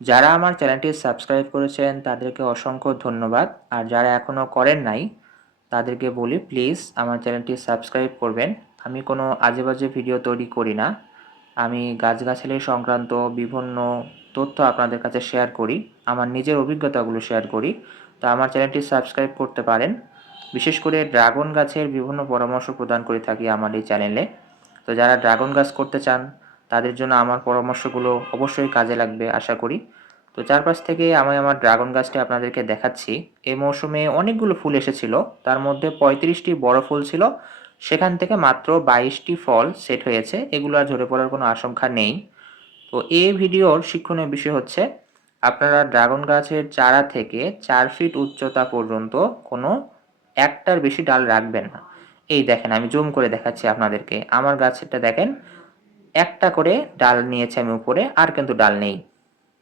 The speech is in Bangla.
যারা আমার চ্যানেলটি সাবস্ক্রাইব করেছেন তাদেরকে অসংখ্য ধন্যবাদ। আর যারা এখনও করেন নাই তাদেরকে বলি প্লিজ আমার চ্যানেলটি সাবস্ক্রাইব করবেন। আমি কোনো আজেবাজে ভিডিও তৈরি করি না। আমি গাছগাছালি সংক্রান্ত বিভিন্ন তথ্য আপনাদের কাছে শেয়ার করি, আমার নিজের অভিজ্ঞতাগুলো শেয়ার করি। তো আমার চ্যানেলটি সাবস্ক্রাইব করতে পারেন। বিশেষ করে ড্রাগন গাছের বিভিন্ন পরামর্শ প্রদান করে থাকি আমার এই চ্যানেলে। তো যারা ড্রাগন গাছ করতে চান তাদের জন্য আমার পরামর্শগুলো অবশ্যই কাজে লাগবে আশা করি। তো চারপাশ থেকে আমি আমার ড্রাগন গাছটি আপনাদেরকে দেখাচ্ছি। এই মৌসুমে অনেকগুলো ফুল এসেছিল, তার মধ্যে 35টি বড় ফুল ছিল, সেখান থেকে মাত্র 22টি ফল সেট হয়েছে, এগুলো আর ঝরে পড়ার কোনো আশঙ্কা নেই। তো এই ভিডিওর শিক্ষণীয় বিষয় হচ্ছে আপনারা ড্রাগন গাছের চারা থেকে 4 ফিট উচ্চতা পর্যন্ত কোনো একটার বেশি ডাল রাখবেন না। এই দেখেন, আমি জুম করে দেখাচ্ছি আপনাদেরকে, আমার গাছেরটা দেখেন, একটা করে ডাল নিয়েছে আমি উপরে, আর কিন্তু ডাল নেই।